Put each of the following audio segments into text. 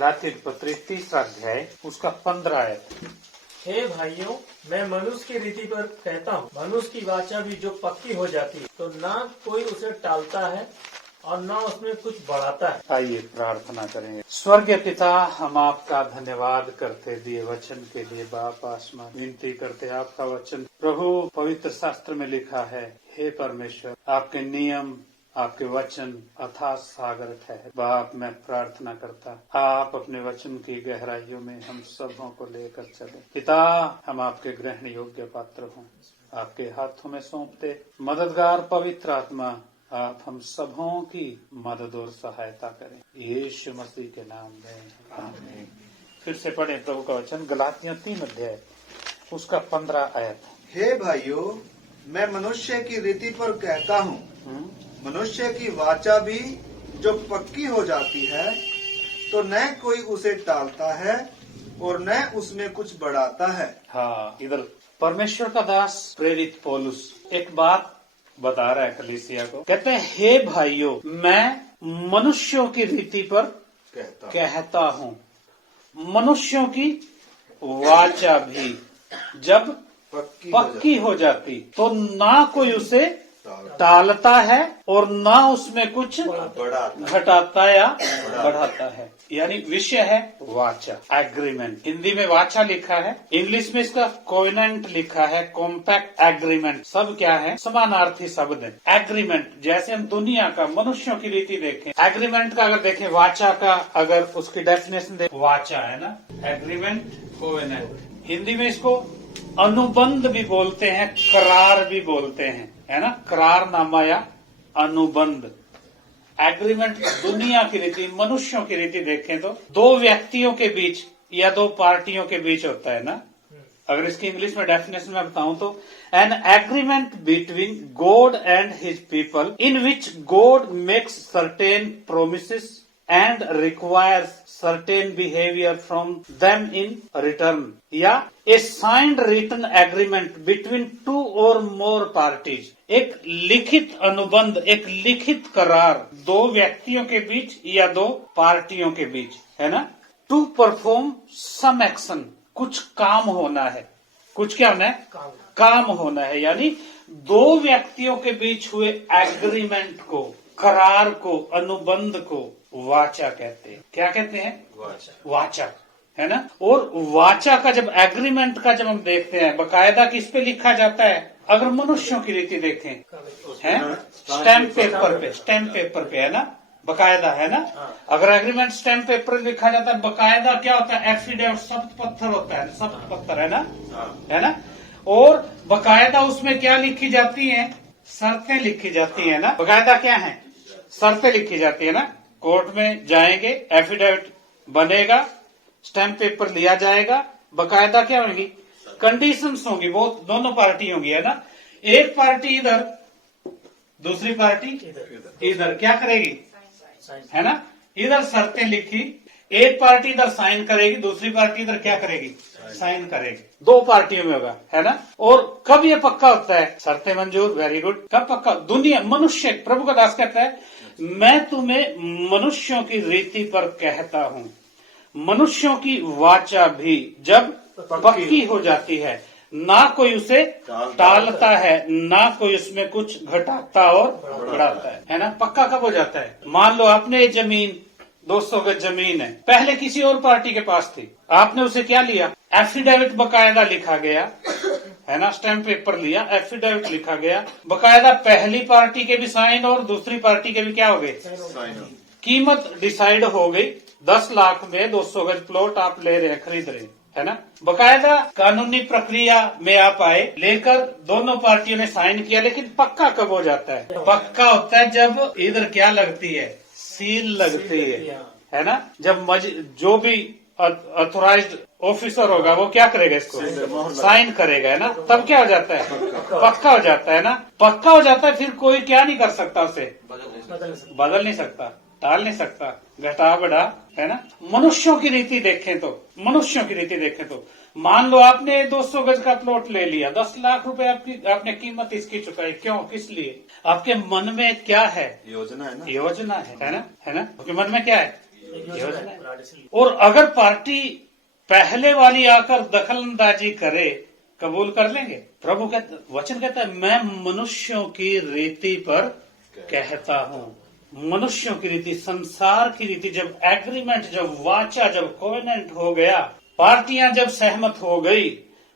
गलातियों की पत्री 3 अध्याय उसका 15 आयत। हे भाइयों, मैं मनुष्य की रीति पर कहता हूँ, मनुष्य की वाचा भी जो पक्की हो जाती है तो ना कोई उसे टालता है और न उसमें कुछ बढ़ाता है। आइए प्रार्थना करेंगे। स्वर्गीय पिता, हम आपका धन्यवाद करते दिए वचन के लिए। बाप आसमान विनती करते आपका वचन प्रभु पवित्र शास्त्र में लिखा है। हे परमेश्वर, आपके नियम आपके वचन अथाह सागर है। बाप, मैं प्रार्थना करता आप अपने वचन की गहराइयों में हम सबों को लेकर चले। पिता, हम आपके ग्रहण योग्य पात्र हों, आपके हाथों में सौंपते। मददगार पवित्र आत्मा, आप हम सबों की मदद और सहायता करें, यीशु मसीह के नाम में आमीन। फिर से पढ़े प्रभु का वचन, गलातियों 3 अध्याय उसका 15 आयत। हे भाइयों, मैं मनुष्य की रीति पर कहता हूँ, मनुष्य की वाचा भी जो पक्की हो जाती है तो न कोई उसे टालता है और न उसमें कुछ बढ़ाता है। हाँ, इधर परमेश्वर का दास प्रेरित पौलुस एक बात बता रहा है कलीसिया को। कहते हैं, हे भाइयों, मैं मनुष्यों की रीति पर कहता हूँ, मनुष्यों की वाचा भी जब पक्की हो जाती तो ना कोई उसे टालता है और ना उसमें कुछ घटाता या बढ़ाता है। यानी विषय है वाचा, एग्रीमेंट। हिंदी में वाचा लिखा है, इंग्लिश में इसका कोवेनेंट लिखा है, कॉम्पैक्ट एग्रीमेंट। सब क्या है? समानार्थी शब्द है। एग्रीमेंट, जैसे हम दुनिया का मनुष्यों की रीति देखें, एग्रीमेंट का अगर देखें, वाचा का अगर उसकी डेफिनेशन देखें, वाचा है ना, एग्रीमेंट, कोवेनेंट। हिंदी में इसको अनुबंध भी बोलते हैं, करार भी बोलते हैं, है ना, करारनामा या अनुबंध। एग्रीमेंट दुनिया की रीति, मनुष्यों की रीति देखें तो 2 व्यक्तियों के बीच या 2 पार्टियों के बीच होता है ना। अगर इसकी इंग्लिश में डेफिनेशन में बताऊं तो an agreement between God and his people in which God makes certain promises and requires certain behaviour from them in return, या ए साइंड रिटन एग्रीमेंट बिटवीन 2 और मोर पार्टीज। एक लिखित अनुबंध, एक लिखित करार 2 व्यक्तियों के बीच या 2 पार्टियों के बीच, है ना। टू परफॉर्म सम एक्शन, कुछ काम होना है, कुछ क्या होना है? काम होना है। यानी 2 व्यक्तियों के बीच हुए एग्रीमेंट को, करार को, अनुबंध को वाचा कहते हैं। क्या कहते हैं? वाचा, है ना। और वाचा का जब एग्रीमेंट का जब हम देखते हैं, बकायदा किस पे लिखा जाता है? अगर मनुष्यों की रीति देखें, है स्टैम्प पेपर पे, है ना, बकायदा, है ना। अगर एग्रीमेंट स्टैम्प पेपर पर लिखा जाता है, बकायदा क्या होता है? एफिडेविट, शब्द पत्थर होता है, शब्द पत्थर, है ना, है ना। और बकायदा उसमें क्या लिखी जाती है? शर्तें लिखी जाती है ना। बकायदा क्या है? शर्तें लिखी जाती है ना। कोर्ट में जाएंगे, एफिडेविट बनेगा, स्टैम्प पेपर लिया जाएगा, बकायदा क्या होगी? कंडीशंस होंगी, वो दोनों पार्टी होंगी, है ना। एक पार्टी इधर, दूसरी पार्टी इधर क्या करेगी? है ना। इधर शर्तें लिखी, एक पार्टी इधर साइन करेगी, दूसरी पार्टी इधर क्या करेगी? साइन करेगी। 2 पार्टियों में होगा, है ना। और कब ये पक्का होता है? शर्तें मंजूर, वेरी गुड। कब पक्का? दुनिया, मनुष्य, प्रभु का दास कहता है, मैं तुम्हें मनुष्यों की रीति पर कहता हूँ, मनुष्यों की वाचा भी जब पक्की हो जाती है, ना कोई उसे टालता है, ना कोई उसमें कुछ घटाता और बढ़ाता है ना। पक्का कब हो जाता है? मान लो आपने जमीन 200 गज जमीन है, पहले किसी और पार्टी के पास थी, आपने उसे क्या लिया? एफिडेविट बकायदा लिखा गया, है ना, स्टैम्प पेपर लिया, एफिडेविट लिखा गया, बकायदा पहली पार्टी के भी साइन और दूसरी पार्टी के भी क्या हो गए? कीमत डिसाइड हो गई, 10 लाख में 200 गज प्लॉट आप ले रहे हैं, खरीद रहे हैं, है ना। बकायदा कानूनी प्रक्रिया में आप आए, लेकर दोनों पार्टियों ने साइन किया। लेकिन पक्का कब हो जाता है? पक्का होता है जब इधर क्या लगती है? सील लगती है ना। जब जो भी ऑथोराइज्ड ऑफिसर होगा वो क्या करेगा? इसको साइन करेगा, है ना। तब क्या हो जाता है? पक्का हो जाता है ना। पक्का हो जाता है, फिर कोई क्या नहीं कर सकता, उसे बदल नहीं सकता, टाल नहीं सकता, घटा बढ़ा, है ना। मनुष्यों की रीति देखें तो, मनुष्यों की रीति देखें तो मान लो आपने 200 गज का प्लॉट ले लिया, 10 लाख रुपए आपने कीमत इसकी चुकाई। क्यों? किस लिए? आपके मन में क्या है? योजना है ना। योजना है ना, है ना। आपके मन में क्या है? योजना है। और अगर पार्टी पहले वाली आकर दखलंदाजी करे, कबूल कर लेंगे? प्रभु कहता, वचन कहता है, मैं मनुष्यों की रीति पर कहता हूँ। मनुष्यों की रीति, संसार की रीति, जब एग्रीमेंट, जब वाचा, जब कोवेनेंट हो गया, पार्टियां जब सहमत हो गई,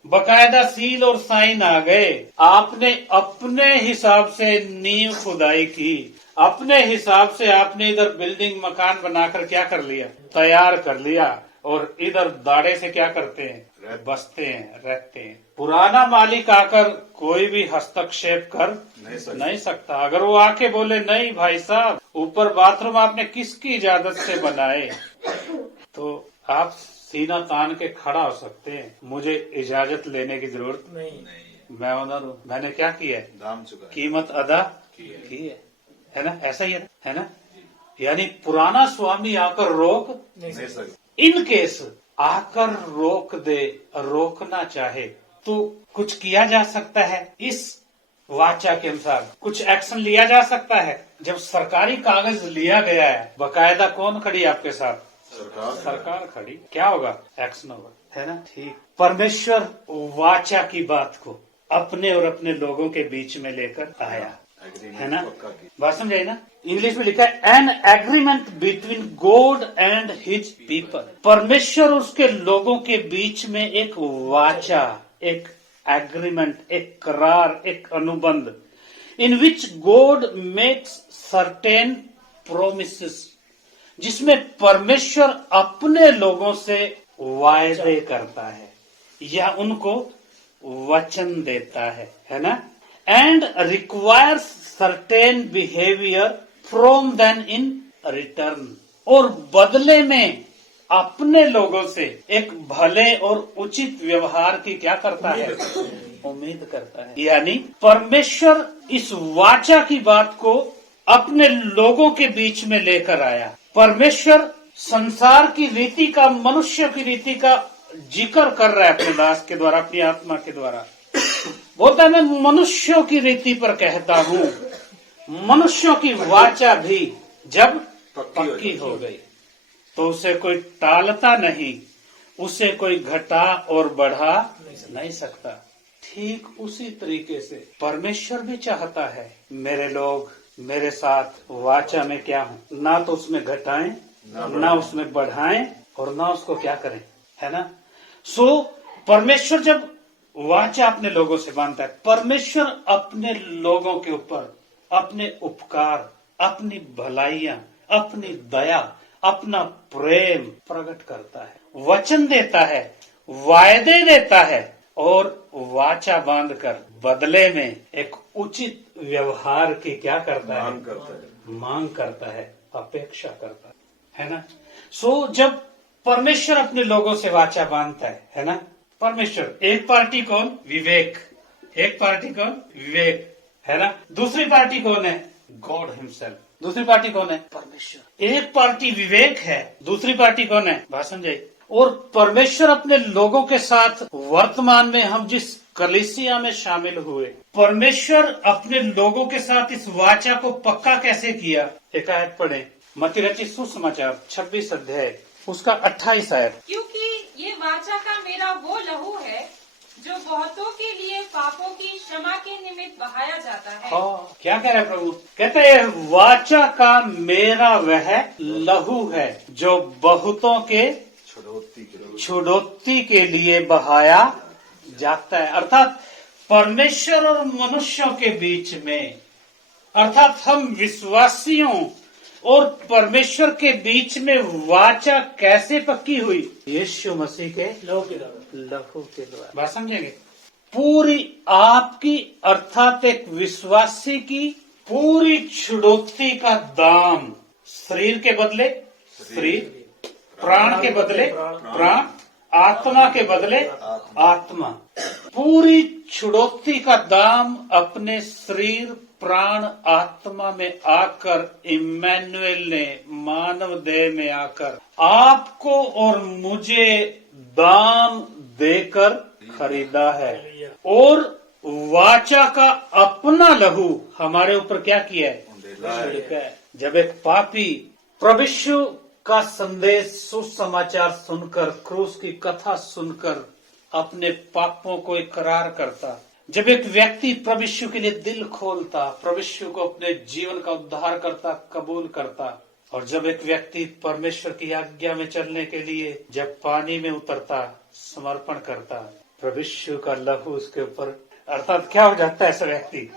बकायदा सील और साइन आ गए, आपने अपने हिसाब से नींव खुदाई की, अपने हिसाब से आपने इधर बिल्डिंग मकान बनाकर क्या कर लिया, तैयार कर लिया, और इधर दाड़े से क्या करते हैं, बसते हैं, रहते हैं। पुराना मालिक आकर कोई भी हस्तक्षेप कर नहीं सकता। अगर वो आके बोले, नहीं भाई साहब, ऊपर बाथरूम आपने किसकी इजाजत से बनाए, तो आप सीना तान के खड़ा हो सकते हैं, मुझे इजाजत लेने की जरूरत नहीं, मैं ओनर हूँ, मैंने क्या किया है, दाम चुका, कीमत अदा की है ना? ऐसा ही है ना? यानी पुराना स्वामी आकर रोक नहीं सकता। इन केस आकर रोक दे, रोकना चाहे तो कुछ किया जा सकता है। इस वाचा के अनुसार कुछ एक्शन लिया जा सकता है। जब सरकारी कागज लिया गया है, बकायदा कौन खड़ी है आपके साथ? सरकार खड़ी। क्या होगा? एक्शन होगा, है ना? ठीक। परमेश्वर वाचा की बात को अपने और अपने लोगों के बीच में लेकर आया, है ना? बात समझाई ना? इंग्लिश में लिखा है, an agreement between God and his people. परमेश्वर और उसके लोगों के बीच में एक वाचा, एक एग्रीमेंट, एक करार, एक अनुबंध, इन which God makes certain promises, जिसमें परमेश्वर अपने लोगों से वायदे करता है या उनको वचन देता है ना? And requires certain behaviour from them in return, और बदले में अपने लोगों से एक भले और उचित व्यवहार की क्या करता है? उम्मीद करता है। यानी परमेश्वर इस वाचा की बात को अपने लोगों के बीच में लेकर आया। परमेश्वर संसार की रीति का, मनुष्य की रीति का जिक्र कर रहा है अपने दास के द्वारा, अपनी आत्मा के द्वारा। बोलता है, मैं मनुष्यों की रीति पर कहता हूँ। मनुष्यों की वाचा भी जब पक्की हो गई तो उसे कोई टालता नहीं, उसे कोई घटा और बढ़ा नहीं सकता। ठीक उसी तरीके से परमेश्वर भी चाहता है मेरे लोग मेरे साथ वाचा में क्या हो, ना तो उसमें घटाएं, ना उसमें बढ़ाएं, और ना उसको क्या करें, है ना? सो परमेश्वर जब वाचा अपने लोगों से बांधता है, परमेश्वर अपने लोगों के ऊपर अपने उपकार, अपनी भलाइयां, अपनी दया, अपना प्रेम प्रकट करता है, वचन देता है, वायदे देता है, और वाचा बांधकर बदले में एक उचित व्यवहार की क्या करता है? मांग करता है, अपेक्षा करता है ना? सो जब परमेश्वर अपने लोगों से वाचा बांधता है ना? परमेश्वर, एक पार्टी कौन? विवेक। एक पार्टी कौन? विवेक, है ना? दूसरी पार्टी कौन है? God himself. दूसरी पार्टी कौन है? परमेश्वर। एक पार्टी विवेक है, दूसरी पार्टी कौन है? बात समझाई? और परमेश्वर अपने लोगों के साथ वर्तमान में हम जिस कलीसिया में शामिल हुए, परमेश्वर अपने लोगों के साथ इस वाचा को पक्का कैसे किया? एक आयत पढ़े, मत्ती रचित सुसमाचार 26 अध्याय उसका 28 आयत। क्योंकि ये वाचा का मेरा वो लहू है जो बहुतों के लिए पापों की क्षमा के निमित्त बहाया जाता है। हाँ, क्या कह रहे हैं प्रभु? कहते हैं वाचा का मेरा वह लहू है जो बहुतों के छुड़ौती के लिए बहाया जाता है। अर्थात परमेश्वर और मनुष्यों के बीच में, अर्थात हम विश्वासियों और परमेश्वर के बीच में वाचा कैसे पक्की हुई? यीशु मसीह के लहू के द्वारा। बात समझेंगे? पूरी आपकी, अर्थात एक विश्वासी की पूरी छुड़ौती का दाम, शरीर के बदले शरीर, प्राण के बदले प्राण, आत्मा के बदले आत्मा, पूरी छुड़ौती का दाम अपने शरीर, प्राण, आत्मा में आकर इम्मानुएल ने मानव देह में आकर आपको और मुझे दाम देकर खरीदा है, और वाचा का अपना लहू हमारे ऊपर क्या किया है? छिड़का है। जब एक पापी प्रभु का संदेश, सुसमाचार सुनकर, क्रूस की कथा सुनकर अपने पापों को इकरार करता, जब एक व्यक्ति प्रभु यीशु के लिए दिल खोलता, प्रभु यीशु को अपने जीवन का उद्धार करता, कबूल करता, और जब एक व्यक्ति परमेश्वर की आज्ञा में चलने के लिए जब पानी में उतरता, समर्पण करता, प्रभु यीशु का लहू उसके ऊपर, अर्थात क्या हो जाता है ऐसा व्यक्ति?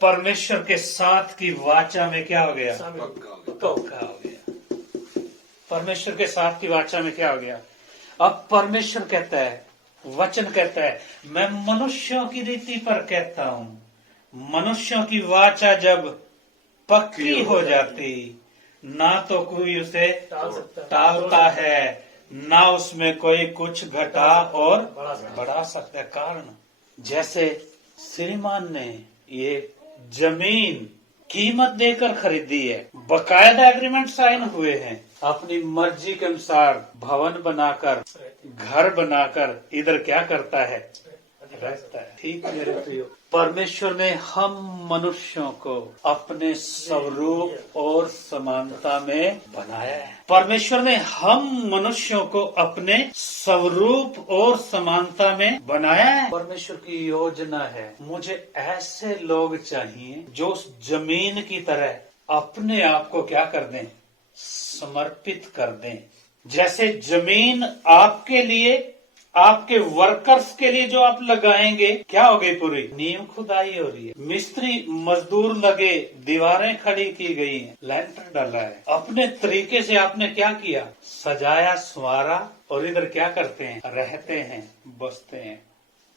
परमेश्वर के साथ की वाचा में क्या हो गया? पक्का हो गया। परमेश्वर के साथ की वाचा में क्या हो गया? अब परमेश्वर कहता है, वचन कहता है, मैं मनुष्यों की रीति पर कहता हूं, मनुष्यों की वाचा जब पक्की हो जाती, ना तो कोई उसे टालता है, ना उसमें कोई कुछ घटा और बढ़ा सकता है। कारण जैसे श्रीमान ने ये जमीन कीमत देकर खरीदी है, बकायदा एग्रीमेंट साइन हुए हैं, अपनी मर्जी के अनुसार भवन बनाकर, घर बनाकर इधर क्या करता है? रहता है। ठीक है मेरे प्रियो, परमेश्वर ने हम मनुष्यों को अपने स्वरूप और समानता में बनाया है। परमेश्वर ने हम मनुष्यों को अपने स्वरूप और समानता में बनाया है। परमेश्वर की योजना है, मुझे ऐसे लोग चाहिए जो उस जमीन की तरह अपने आप को क्या कर दें? समर्पित कर दें। जैसे जमीन आपके लिए, आपके वर्कर्स के लिए जो आप लगाएंगे, क्या हो गई? पूरी नींव खुदाई हो रही है, मिस्त्री मजदूर लगे, दीवारें खड़ी की गई हैं, लैंटर डाला है, अपने तरीके से आपने क्या किया? सजाया, संवारा, और इधर क्या करते हैं? रहते हैं, बसते हैं।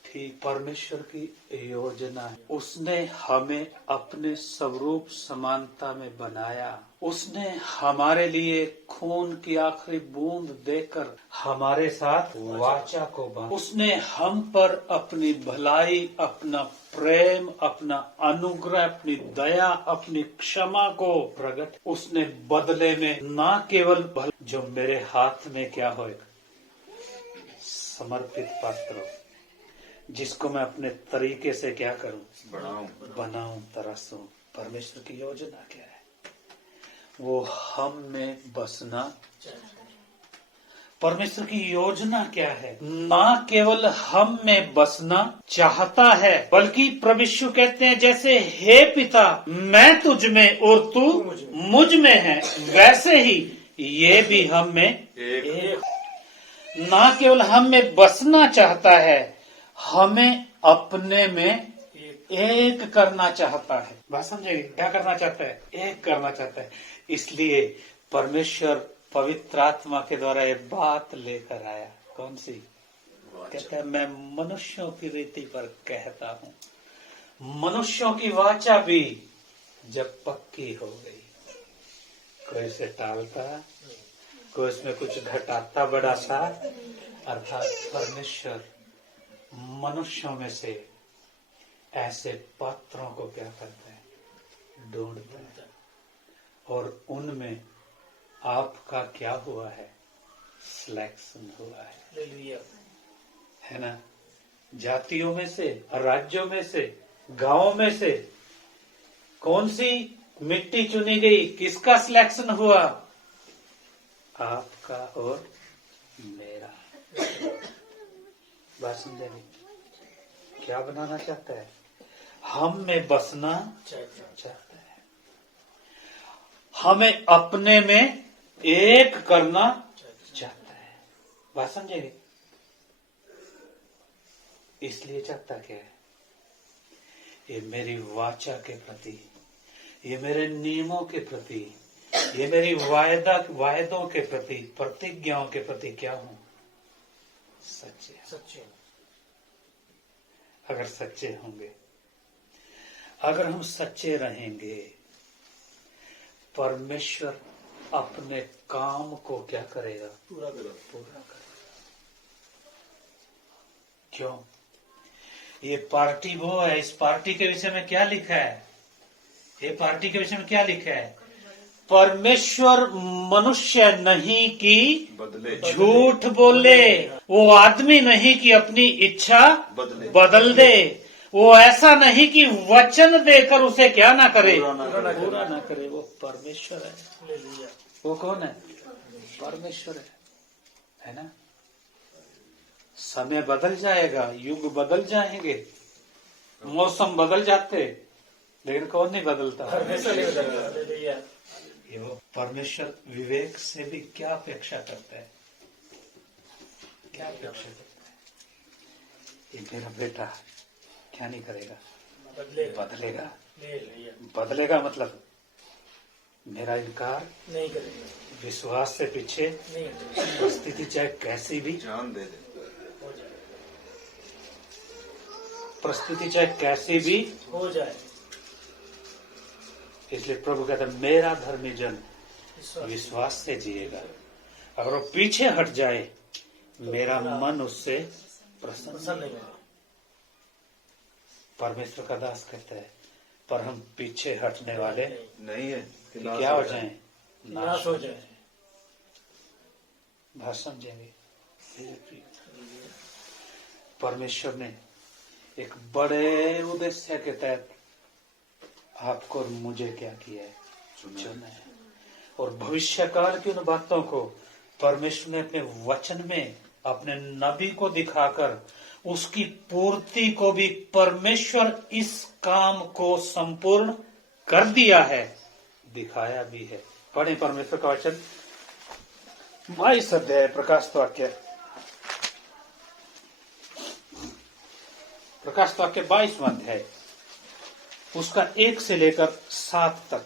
ठीक परमेश्वर की योजना है। उसने हमें अपने स्वरूप समानता में बनाया। उसने हमारे लिए खून की आखिरी बूंद देकर हमारे साथ वाचा को बांधा। उसने हम पर अपनी भलाई, अपना प्रेम, अपना अनुग्रह, अपनी दया, अपनी क्षमा को प्रकट, उसने बदले में ना केवल जो मेरे हाथ में क्या हो, समर्पित पात्र, जिसको मैं अपने तरीके से क्या करूं? बनाऊं, तरसूं। परमेश्वर की योजना क्या है? वो हम में बसना। परमेश्वर की योजना क्या है? ना केवल हम में बसना चाहता है, बल्कि प्रभु यीशु कहते हैं, जैसे हे पिता मैं तुझ में और तू मुझ में है, वैसे ही ये भी हम में एक। ना केवल हम में बसना चाहता है, हमें अपने में एक करना चाहता है। बात समझेगी? क्या करना चाहता है? एक करना चाहता है। इसलिए परमेश्वर पवित्र आत्मा के द्वारा ये बात लेकर आया। कौन सी? कहता है, मैं मनुष्यों की रीति पर कहता हूँ, मनुष्यों की वाचा भी जब पक्की हो गई, कोई इसे टालता, कोई इसमें कुछ घटाता बड़ा सा, अर्थात परमेश्वर मनुष्यों में से ऐसे पात्रों को क्या करता है? ढूंढता है, और उनमें आपका क्या हुआ है? सिलेक्शन हुआ है ना? जातियों में से, राज्यों में से, गांवों में से कौन सी मिट्टी चुनी गई? किसका सिलेक्शन हुआ? आपका और मेरा। बात समझेंगे? क्या बनाना चाहता है? हम में बसना चाहता है, हमें अपने में एक करना चाहता है। बात समझेंगे? इसलिए चाहता क्या है? ये मेरी वाचा के प्रति, ये मेरे नियमों के प्रति, ये मेरी वायदों के प्रति, प्रतिज्ञाओं के प्रति क्या हूं? सच्चे। अगर सच्चे होंगे, अगर हम सच्चे रहेंगे, परमेश्वर अपने काम को क्या करेगा? पूरा करेगा। क्यों? ये पार्टी वो है, इस पार्टी के विषय में क्या लिखा है? ये पार्टी के विषय में क्या लिखा है? परमेश्वर मनुष्य नहीं कि झूठ बोले, वो आदमी नहीं कि अपनी इच्छा बदल दे, वो ऐसा नहीं कि वचन देकर उसे क्या ना करे? पूरा ना करे। वो परमेश्वर है। वो कौन है? परमेश्वर है ना। समय बदल जाएगा, युग बदल जाएंगे, मौसम बदल जाते, लेकिन कौन नहीं बदलता? परमेश्वर नहीं बदलता। हालेलुया। ये वो परमेश्वर विवेक से भी क्या अपेक्षा करता है, क्या अपेक्षा करता है? ये मेरा बेटा क्या नहीं करेगा? बदलेगा। बदलेगा मतलब मेरा इनकार नहीं करेगा, विश्वास से पीछे नहीं परिस्थिति चाहे कैसी भी, जान दे दे। हो जाए, परिस्थिति चाहे कैसी भी, हो जाए। इसलिए प्रभु कहता है मेरा धर्मी जन विश्वास विश्वास से जिएगा। अगर वो पीछे हट जाए मेरा मन उससे प्रसन्न पसंद नहीं नहीं होगा। है। परमेश्वर का दास कहता है पर हम पीछे हटने वाले नहीं है कि नाश क्या हो जाए। जाएं? नाश हो जाए। बात समझेंगे? परमेश्वर ने एक बड़े उद्देश्य के तहत आपको और मुझे क्या किया है? चुना है। और भविष्य काल की उन बातों को परमेश्वर ने अपने वचन में अपने नबी को दिखाकर उसकी पूर्ति को भी परमेश्वर इस काम को संपूर्ण कर दिया है, दिखाया भी है। पढ़े परमेश्वर का वचन 22 अध्याय प्रकाश वाक्य 22वां अध्याय उसका 1 से लेकर 7 तक।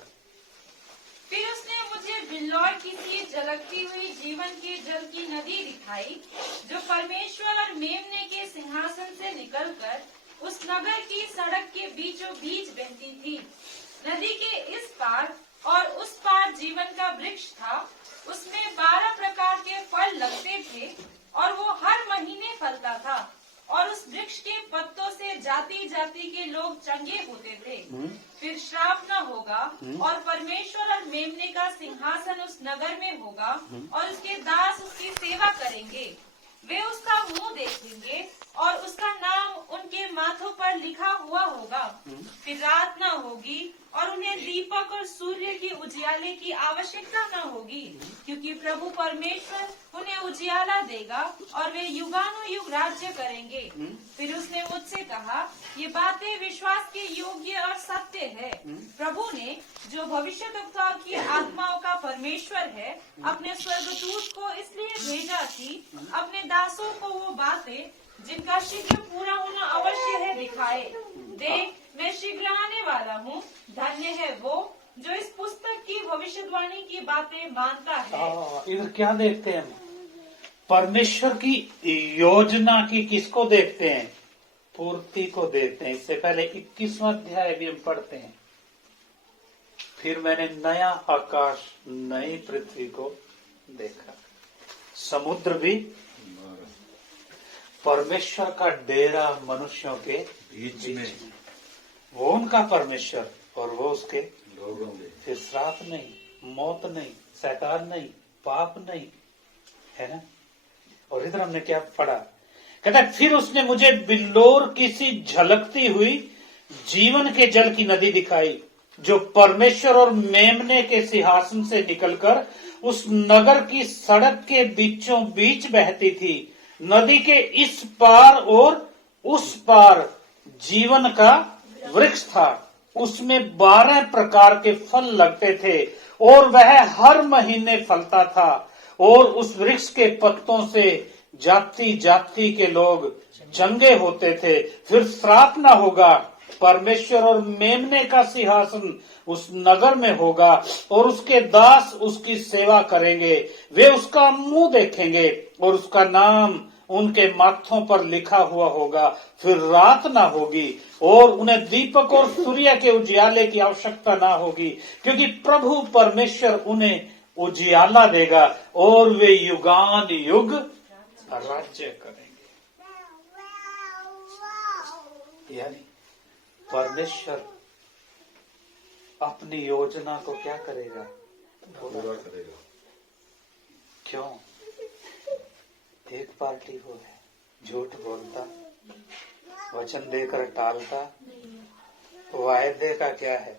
फिर उसने मुझे बिल्लौर की सी झलकती हुई जीवन के जल की नदी दिखाई, जो परमेश्वर और मेमने के सिंहासन से निकलकर उस नगर की सड़क के बीचों बीच बहती थी। नदी के इस पार और उस पार जीवन का वृक्ष था। उसमें 12 प्रकार के फल लगते थे और वो हर महीने फलता था। और उस वृक्ष के पत्तों से जाति जाति के लोग चंगे होते थे। फिर श्राप न होगा और परमेश्वर और मेमने का सिंहासन उस नगर में होगा और उसके दास उसकी सेवा करेंगे। वे उसका मुंह देखेंगे और उसका नाम उनके माथों पर लिखा हुआ होगा। फिर रात न होगी और उन्हें दीपक और सूर्य की उजियाले की आवश्यकता न होगी, क्योंकि प्रभु परमेश्वर उन्हें उजियाला देगा और वे युगानुयुग राज्य करेंगे। फिर उसने मुझसे कहा, ये बातें विश्वास के योग्य और सत्य है। प्रभु ने जो भविष्यद्वक्ताओं की आत्माओं का परमेश्वर है, अपने स्वर्गदूत को इसलिए भेजा कि अपने दासों को वो बातें जिनका शीघ्र पूरा होना अवश्य है दिखाए। देख, मैं शीघ्र आने वाला हूँ। धन्य है वो जो इस पुस्तक की भविष्यवाणी की बातें मानता है। इधर क्या देखते हैं हम? परमेश्वर की योजना की किसको देखते हैं? पूर्ति को देखते हैं। इससे पहले 21वां अध्याय भी हम पढ़ते हैं। फिर मैंने नया आकाश नई पृथ्वी को देखा, समुद्र भी परमेश्वर का डेरा मनुष्यों के बीच में वो उनका परमेश्वर और वो उसके लोगों में फिर श्राप नहीं, मौत नहीं, शैतान नहीं, पाप नहीं, है ना। और इधर हमने क्या पढ़ा? कहता है फिर उसने मुझे बिल्लोर की सी झलकती हुई जीवन के जल की नदी दिखाई, जो परमेश्वर और मेमने के सिंहासन से निकलकर उस नगर की सड़क के बीचों बीच बहती थी। नदी के इस पार और उस पार जीवन का वृक्ष था। उसमें 12 प्रकार के फल लगते थे और वह हर महीने फलता था। और उस वृक्ष के पत्तों से जाति जाति के लोग चंगे होते थे। फिर श्राप न होगा। परमेश्वर और मेमने का सिंहासन उस नगर में होगा और उसके दास उसकी सेवा करेंगे। वे उसका मुंह देखेंगे और उसका नाम उनके माथों पर लिखा हुआ होगा। फिर रात ना होगी और उन्हें दीपक और सूर्य के उजियाले की आवश्यकता ना होगी, क्योंकि प्रभु परमेश्वर उन्हें उजियाला देगा और वे युगान युग राज्य करेंगे। यानी परमेश्वर अपनी योजना को क्या करेगा? पूरा करेगा। क्यों? एक पार्टी वो है झूठ बोलता, वचन देकर टालता, वायदे का क्या है?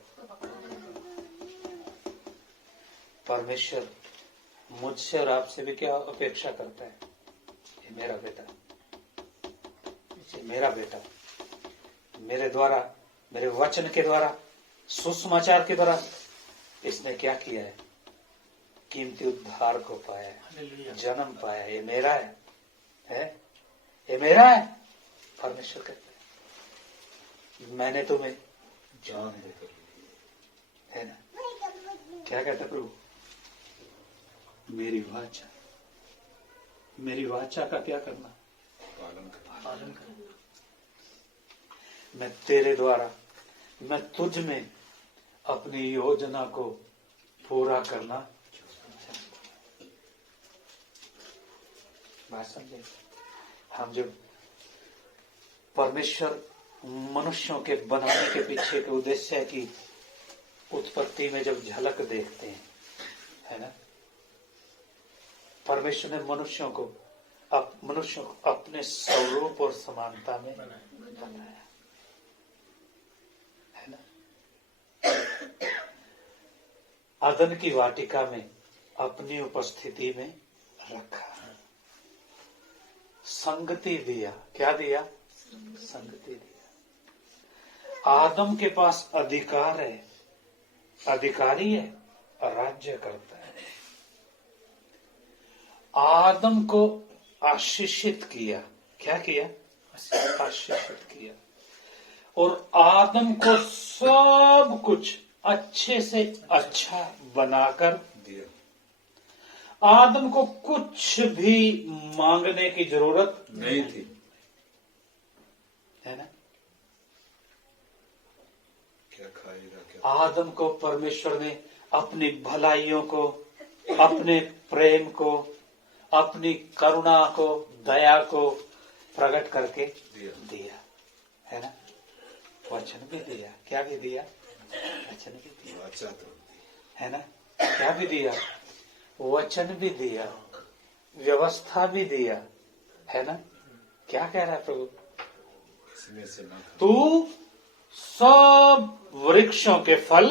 परमेश्वर मुझसे और आपसे भी क्या अपेक्षा करता है? ये मेरा बेटा, ये मेरा बेटा, मेरे द्वारा, मेरे वचन के द्वारा, सुसमाचार के द्वारा इसने क्या किया है? कीमती उद्धार को पाया है, जन्म पाया है। ये मेरा है? ये मेरा है। परमेश्वर कहता है मैंने तुम्हें जान है ना। क्या कहता प्रभु? मेरी वाचा का क्या करना? पालन करना। मैं तेरे द्वारा, मैं तुझ में अपनी योजना को पूरा करना। बात समझे? हम जब परमेश्वर मनुष्यों के बनाने के पीछे के उद्देश्य है कि उत्पत्ति में जब झलक देखते हैं, है ना, परमेश्वर ने मनुष्यों को अपने स्वरूप और समानता में बनाया, है ना। अदन की वाटिका में अपनी उपस्थिति में रखा, संगति दिया। क्या दिया? संगति दिया। आदम के पास अधिकार है, अधिकारी है, राज्य करता है। आदम को आशीषित किया। क्या किया? आशीषित किया। और आदम को सब कुछ अच्छे से अच्छा बनाकर दिया। आदम को कुछ भी मांगने की जरूरत नहीं थी, है ना। क्या खाएगा क्या? आदम को परमेश्वर ने अपनी भलाइयों को, अपने प्रेम को, अपनी करुणा को, दया को प्रकट करके दिया, है ना। वचन भी दिया। क्या भी दिया? वचन भी दिया, है ना। क्या भी दिया? वचन भी दिया, व्यवस्था भी दिया, है ना। क्या कह रहा है प्रभु? तू सब वृक्षों के फल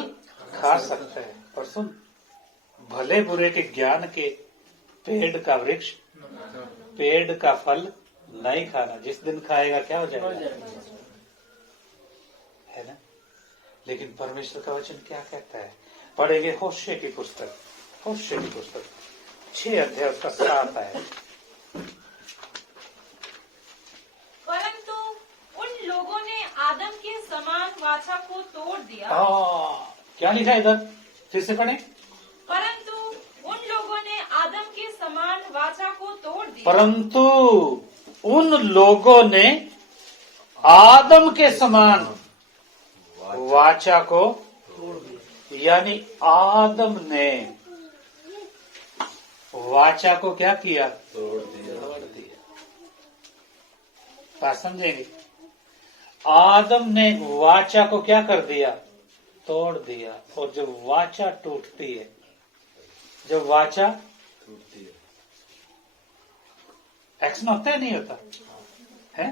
खा सकता है, पर सुन, भले बुरे के ज्ञान के पेड़ का वृक्ष, पेड़ का फल नहीं खाना। जिस दिन खाएगा क्या हो जाएगा, है ना। लेकिन परमेश्वर का वचन क्या कहता है? पढ़ेंगे होशे की पुस्तक, होशे की पुस्तक 6 अध्याय उसका 7 है। परंतु उन लोगों ने आदम के समान वाचा को तोड़ दिया। क्या लिखा है इधर? फिर से पढ़े। परंतु उन लोगों ने आदम के समान वाचा को तोड़ दिया। परंतु उन लोगों ने आदम के समान वाचा को तोड़ दिया। यानी आदम ने वाचा को क्या किया? तोड़ दिया। बात समझेंगे? आदम ने वाचा को क्या कर दिया? तोड़ दिया। और जब वाचा टूटती है, जब वाचा टूटती है, एक्शन होता है नहीं होता है?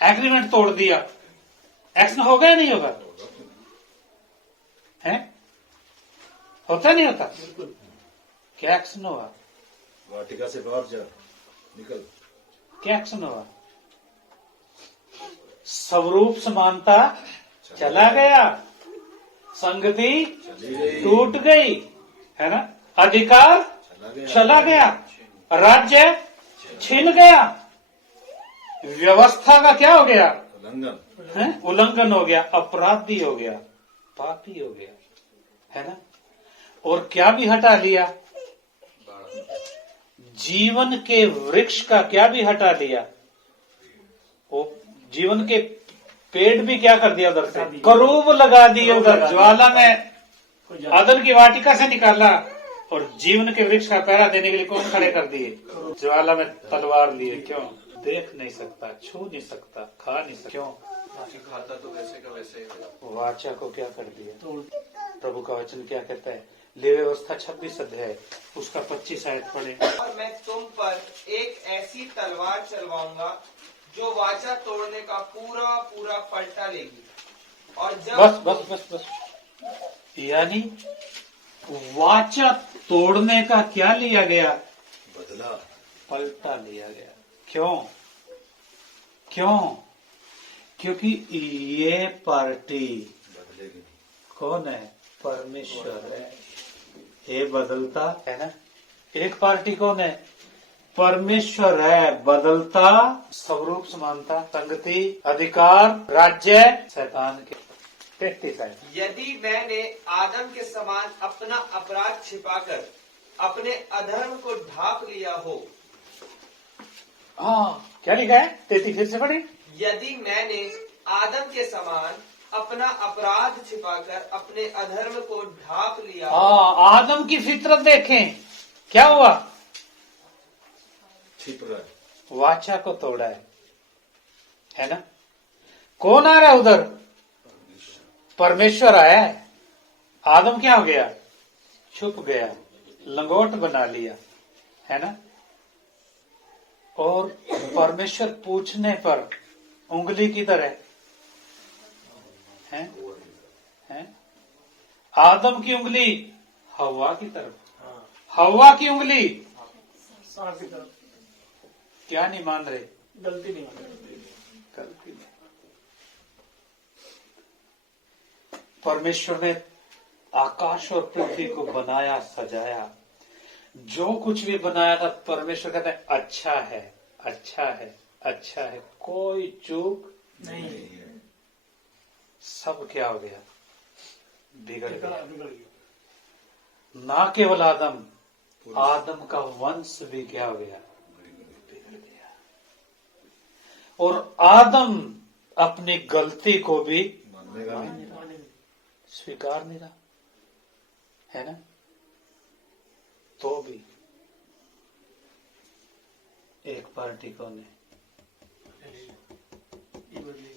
एग्रीमेंट तोड़ दिया, एक्शन होगा या नहीं होगा? है? होता नहीं होता? क्या एक्शन होगा? वाटिका से बाहर जा, निकल। क्या एक्शन होगा? स्वरूप समानता चला गया, संगति टूट गई, है ना। अधिकार चला गया, राज्य छीन गया, व्यवस्था का क्या हो गया? उल्लंघन हो गया, अपराधी हो गया, पापी हो गया, है ना। और क्या भी हटा लिया? जीवन के वृक्ष का क्या भी हटा लिया? वो जीवन के पेड़ भी क्या कर दिया? उधर से करूब लगा दिए, उधर ज्वाला में अदन की वाटिका से निकाला, और जीवन के वृक्ष का पहरा देने के लिए कौन खड़े कर दिए? ज्वाला में तलवार लिए। क्यों? देख नहीं सकता, छू नहीं सकता, खा नहीं सकता। क्यों? खाता तो वैसे का वैसे ही। वाचा को क्या कर दिया? प्रभु का वचन क्या कहता है? ले व्यवस्था 26 अध्याय उसका 25 आयत पढ़े। और मैं तुम पर एक ऐसी तलवार चलवाऊंगा जो वाचा तोड़ने का पूरा पूरा पलटा लेगी। और जब बस। यानी वाचा तोड़ने का क्या लिया गया? बदला। पलटा लिया गया। क्यों? क्यों? क्योंकि ये पार्टी बदलेगी नहीं। कौन है? परमेश्वर है। ये बदलता है ना। एक पार्टी कौन है? परमेश्वर है। बदलता स्वरूप समानता संगति अधिकार राज्य शैतान के 33 है। यदि मैंने आदम के समान अपना अपराध छिपाकर अपने अधर्म को ढांप लिया हो, हाँ क्या लिखा है? 33 फिर से पढ़े। यदि मैंने आदम के समान अपना अपराध छिपाकर अपने अधर्म को ढांप लिया हो, हाँ आदम की फितरत देखें क्या हुआ? छिप रहा है। वाचा को तोड़ा है ना। कौन आ रहा है उधर? परमेश्वर आया है। आदम क्या हो गया? छुप गया, लंगोट बना लिया, है ना। और परमेश्वर पूछने पर उंगली किधर है? हैं? आदम की उंगली हवा की तरफ, हवा की उंगली सांस की तरफ। क्या नहीं मान रहे? गलती नहीं होती। गलती नहीं। परमेश्वर ने आकाश और पृथ्वी को बनाया सजाया, जो कुछ भी बनाया था परमेश्वर कहता है अच्छा है, अच्छा है, अच्छा है, कोई चूक नहीं सब क्या हो गया? बिगड़ गया। बिगड़ गया। ना केवल आदम, आदम का वंश भी क्या हो गया? बिगड़ गया। और आदम अपनी गलती को भी मानेगा नहीं। स्वीकार नहीं रहा, है ना। तो भी एक पार्टी कौन है?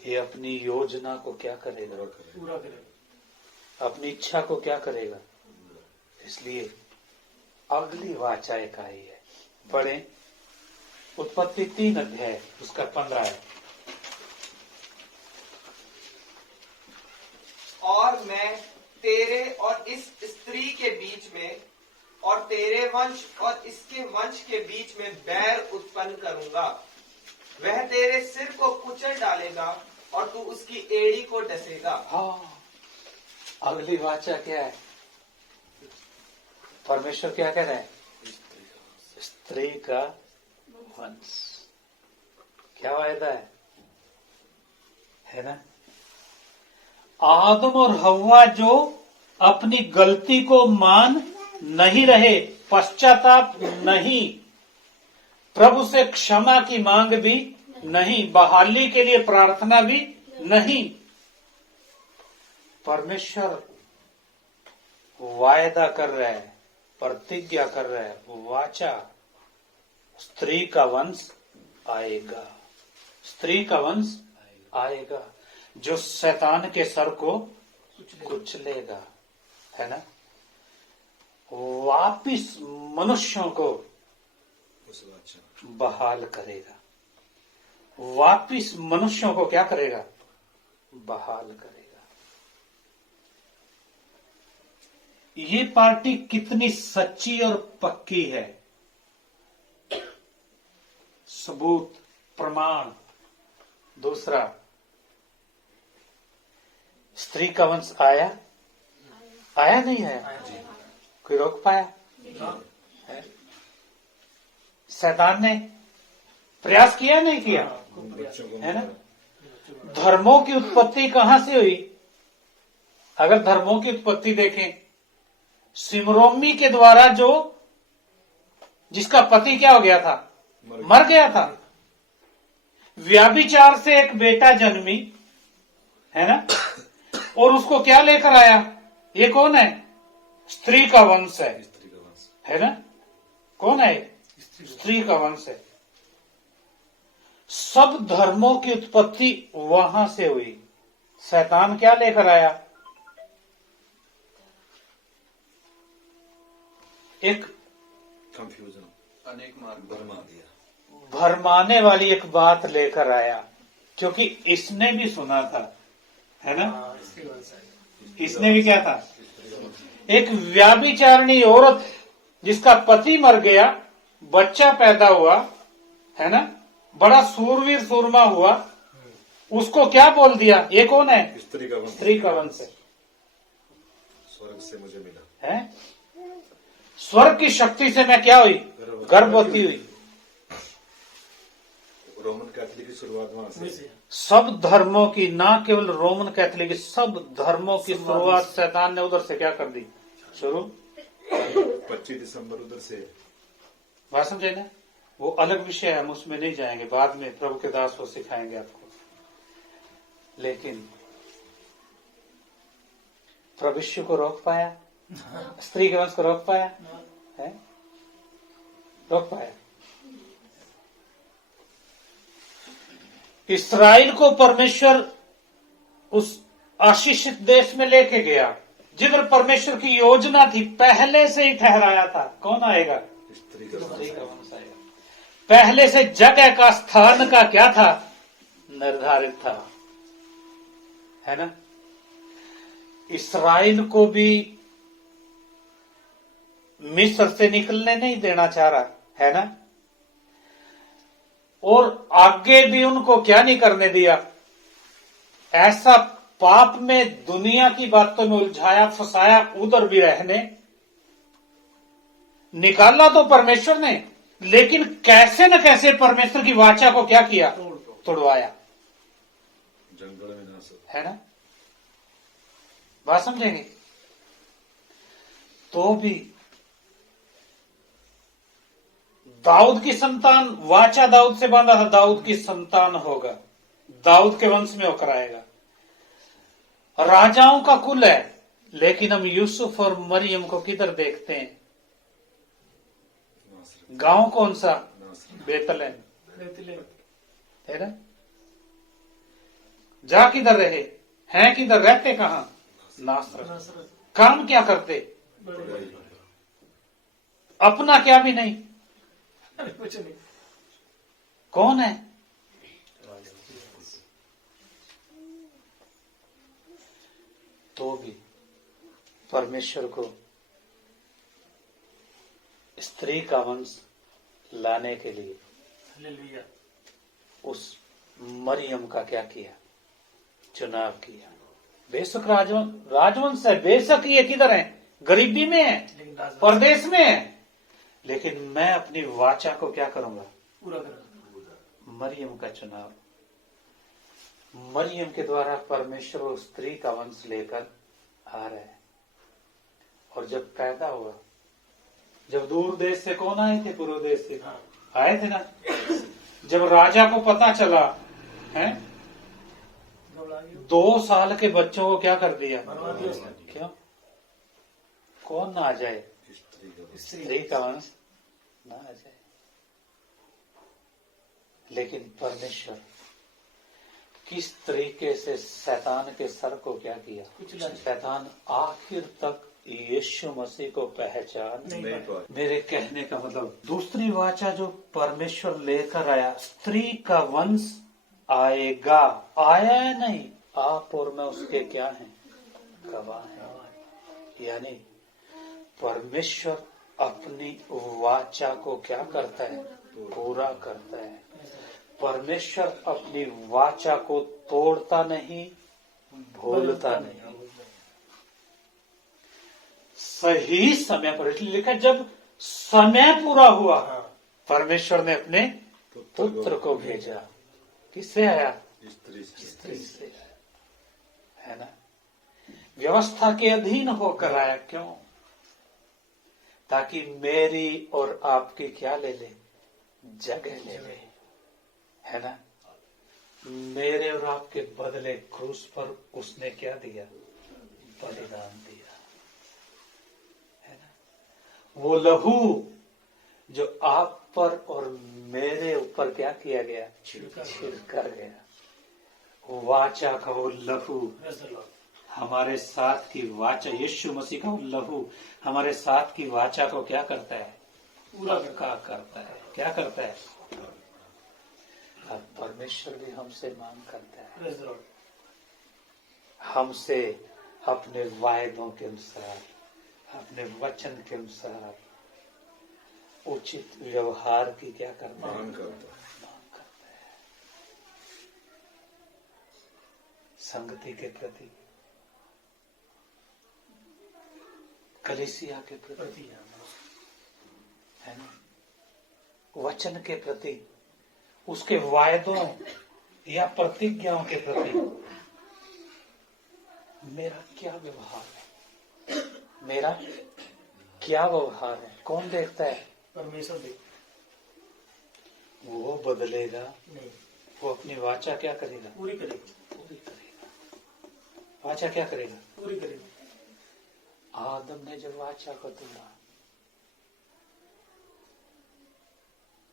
ये अपनी योजना को क्या करेगा? पूरा करेगा। अपनी इच्छा को क्या करेगा? इसलिए अगली वाचा एक आई है। पढ़े उत्पत्ति 3 अध्याय उसका 15 है। और मैं तेरे और इस स्त्री के बीच में और तेरे वंश और इसके वंश के बीच में बैर उत्पन्न करूंगा। वह तेरे सिर को कुचल डालेगा और तू उसकी एड़ी को डसेगा। हाँ अगली वाचा क्या है? परमेश्वर क्या कह रहे हैं? स्त्री का वंश। क्या वायदा है ना। आदम और हव्वा जो अपनी गलती को मान नहीं रहे, पश्चाताप नहीं, प्रभु से क्षमा की मांग भी नहीं, बहाली के लिए प्रार्थना भी नहीं, परमेश्वर वायदा कर रहा है, प्रतिज्ञा कर रहा है, वाचा, स्त्री का वंश आएगा, स्त्री का वंश आएगा जो शैतान के सर को कुचलेगा, है ना। वापिस मनुष्यों को उस वाचा बहाल करेगा, वापिस मनुष्यों को क्या करेगा? बहाल करेगा। ये पार्टी कितनी सच्ची और पक्की है। सबूत प्रमाण। दूसरा, स्त्री का वंश आया नहीं आया? कोई रोक पाया है? शैतान ने प्रयास किया नहीं किया? बच्चों को है ना। धर्मों की उत्पत्ति कहां से हुई? अगर धर्मों की उत्पत्ति देखें, सिमरोमी के द्वारा जो जिसका पति क्या हो गया था? मर गया था। व्याभिचार से एक बेटा जन्मी, है ना, और उसको क्या लेकर आया? ये कौन है? स्त्री का वंश है, स्त्री का वंश है ना। कौन है? स्त्री का वंश है। सब धर्मों की उत्पत्ति वहां से हुई। शैतान क्या लेकर आया? एक कंफ्यूजन अनेक मार्ग भरमा दिया। भरमाने वाली एक बात लेकर आया, क्योंकि इसने भी सुना था, है ना। इसने भी क्या था? एक व्याभिचारिणी औरत जिसका पति मर गया, बच्चा पैदा हुआ, है ना, बड़ा सूरवीर सूरमा हुआ, उसको क्या बोल दिया? ये कौन है? स्त्री का वंश, स्त्री का वंश है। स्वर्ग से मुझे मिला। है? स्वर्ग की शक्ति से मैं क्या हुई? गर्भवती हुई। रोमन कैथोलिक की शुरुआत वहां से। सब धर्मों की, ना केवल रोमन कैथोलिक, सब धर्मों की शुरुआत शैतान ने उधर से क्या कर दी? शुरू। 25 दिसंबर उधर से। बात समझे ना? वो अलग विषय है, हम उसमें नहीं जाएंगे, बाद में प्रभु के दास वो सिखाएंगे आपको। लेकिन प्रभु यीशु को रोक पाया? स्त्री के वंश को रोक पाया? है? रोक पाया? इस्राएल को परमेश्वर उस आशीषित देश में लेके गया जिधर परमेश्वर की योजना थी, पहले से ही ठहराया था। कौन आएगा? स्त्री का स्त्री का वंश आएगा। पहले से जगह का, स्थान का क्या था? निर्धारित था, है ना? इस्राएल को भी मिस्र से निकलने नहीं देना चाह रहा, है ना? और आगे भी उनको क्या नहीं करने दिया? ऐसा पाप में, दुनिया की बातों में उलझाया, फंसाया, उधर भी रहने निकाला तो परमेश्वर ने, लेकिन कैसे न कैसे परमेश्वर की वाचा को क्या किया? तोड़वाया। जंगल में नाश हो। है ना? बात समझेंगे? तो भी दाऊद की संतान, वाचा दाऊद से बांधा था, दाऊद की संतान होगा, दाऊद के वंश में होकर आएगा। राजाओं का कुल है, लेकिन हम यूसुफ और मरियम को किधर देखते हैं? गांव कौन सा? बेतलेहम, है ना? जा किधर रहे हैं? किधर रहते? कहां? नासरत। काम क्या करते? अपना क्या भी नहीं। कुछ नहीं। कौन है? तो भी परमेश्वर को स्त्री का वंश लाने के लिए हालेलुया। उस मरियम का क्या किया? चुनाव किया। बेशक राजवंश है, बेशक ये किधर है? गरीबी में है, लेकिन राजवंश परदेश में है, लेकिन मैं अपनी वाचा को क्या करूंगा? पूरा करो। मरियम का चुनाव। मरियम के द्वारा परमेश्वर उस स्त्री का वंश लेकर आ रहे हैं। और जब पैदा हुआ, जब दूर देश से कौन आए थे? पूर्व देश से आए थे ना? जब राजा को पता चला है, 2 साल के बच्चों को क्या कर दिया? क्यों? कौन ना आ जाए? स्त्री का वंश ना आ जाए। लेकिन परमेश्वर किस तरीके से शैतान के सर को क्या किया? शैतान आखिर तक यीशु मसीह को पहचान नहीं पाया। मेरे कहने का मतलब, दूसरी वाचा जो परमेश्वर लेकर आया, स्त्री का वंश आएगा, आया है नहीं, आप और मैं उसके क्या हैं? गवाह हैं। यानी परमेश्वर अपनी वाचा को क्या करता है? पूरा करता है। परमेश्वर अपनी वाचा को तोड़ता नहीं, भूलता नहीं। सही समय पर, इसलिए लिखा जब समय पूरा हुआ, परमेश्वर ने अपने पुत्र को भेजा। किससे आया? स्त्री से आया, है ना? व्यवस्था के अधीन होकर आया। क्यों? ताकि मेरी और आपकी क्या ले ले? जगह ले ले, है ना? मेरे और आपके बदले क्रूस पर उसने क्या दिया? बलिदान दिया, है ना? वो लहू जो आप पर और मेरे ऊपर क्या किया गया? छिड़कर गया। वाचा का वो लहू हमारे साथ की वाचा, यीशु मसीह का वो लहू हमारे साथ की वाचा को क्या करता है? पक्का करता है। क्या करता है? अब परमेश्वर भी हमसे मांग करता है, हमसे अपने वायदों के अनुसार अपने वचन के अनुसार उचित व्यवहार की क्या करता है? मान करता है। संगति के प्रति, कलीसिया के प्रति, है ना, वचन के प्रति, उसके वायदों या प्रतिज्ञाओं के प्रति मेरा क्या व्यवहार है? मेरा क्या व्यवहार है? कौन देखता है? परमेश्वर देख वो बदलेगा नहीं, वो अपनी वाचा क्या करेगा? पूरी करेगी, पूरी करेगा। वाचा क्या करेगा? पूरी करेगी। आदम ने जब वाचा को तोड़ा,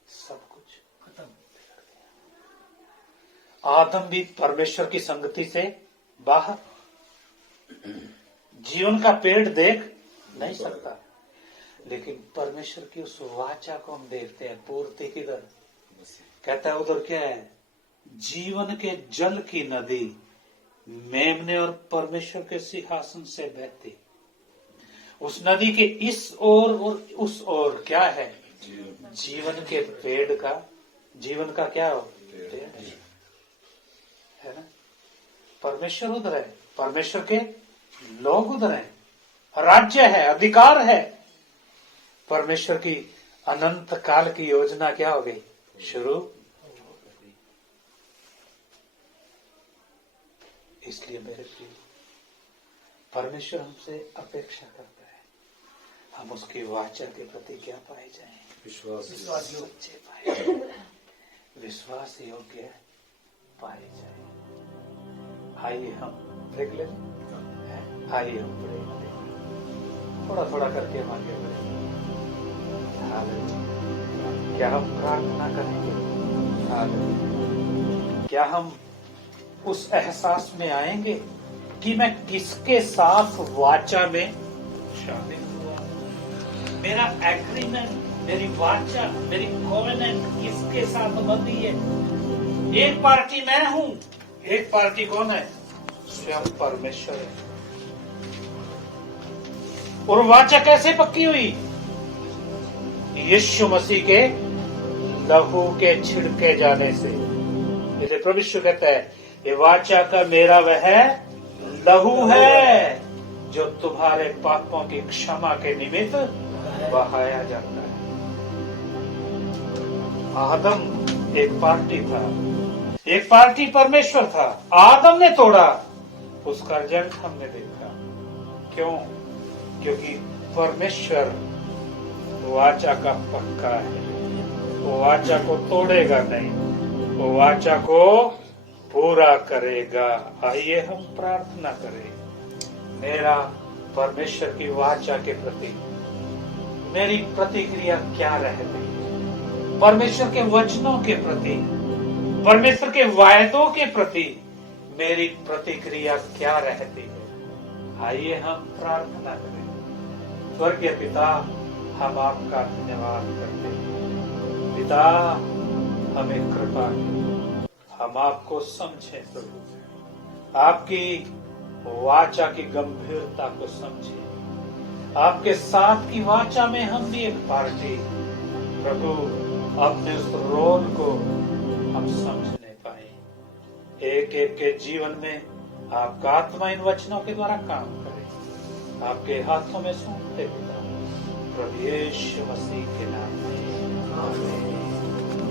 सब कुछ खत्म। आदम भी परमेश्वर की संगति से बाहर, जीवन का पेड़ देख नहीं सकता, लेकिन परमेश्वर की उस वाचा को हम देखते हैं। पूर्ति किधर? कहता है उधर क्या है? जीवन के जल की नदी मेमने और परमेश्वर के सिंहासन से बहती। उस नदी के इस ओर और उस ओर क्या है? जीवन के पेड़ का, जीवन का क्या हो? पेड़ है ना। परमेश्वर उधर है, परमेश्वर के लोग उधर हैं, राज्य है, अधिकार है। परमेश्वर की अनंत काल की योजना क्या हो गई? शुरू। इसलिए मेरे प्रिय, परमेश्वर हमसे अपेक्षा करता है हम उसकी वाचा के प्रति क्या पाए जाएं? विश्वास सच्चे पाए जाएं, विश्वास योग्य पाए जाएं। आइए हम देख लें, आइए हम पढ़ेंगे, थोड़ा थोड़ा करके हम आगे बढ़ेंगे। हालेलुया। क्या हम प्रार्थना करेंगे? हालेलुया। क्या हम उस एहसास में आएंगे कि मैं किसके साथ वाचा में शामिल हुआ? मेरा एग्रीमेंट, मेरी वाचा, मेरी कोवेनेंट किसके साथ बंधी है? एक पार्टी मैं हूं, एक पार्टी कौन है? स्वयं परमेश्वर है। और वाचा कैसे पक्की हुई? यीशु मसीह के लहू के छिड़के जाने से। इसलिए प्रभु यीशु कहता है, ये वाचा का मेरा वह लहू है जो तुम्हारे पापों की क्षमा के निमित्त बहाया जाता है। आदम एक पार्टी था, एक पार्टी परमेश्वर था। आदम ने तोड़ा, उसका रिजल्ट हमने देखा। क्यों? क्योंकि परमेश्वर वाचा का पक्का है, वो वाचा को तोड़ेगा नहीं, वो वाचा को पूरा करेगा। आइए हम प्रार्थना करें। मेरा परमेश्वर की वाचा के प्रति मेरी प्रतिक्रिया क्या रहती है? परमेश्वर के वचनों के प्रति, परमेश्वर के वायदों के प्रति मेरी प्रतिक्रिया क्या रहती है? आइए हम प्रार्थना करें। स्वर्गीय पिता, हम आपका धन्यवाद करते हैं। पिता, हमें कृपा करें, हम आपको समझें प्रभु, आपकी वाचा की गंभीरता को समझें। आपके साथ की वाचा में हम भी एक पार्टी, प्रभु, अपने उस रोल को हम समझ नहीं पाए। एक एक के जीवन में आपका आत्मा इन वचनों के द्वारा काम करे। आपके हाथों में सौंपते पिता, प्रभु यीशु मसीह के नाम में आमीन।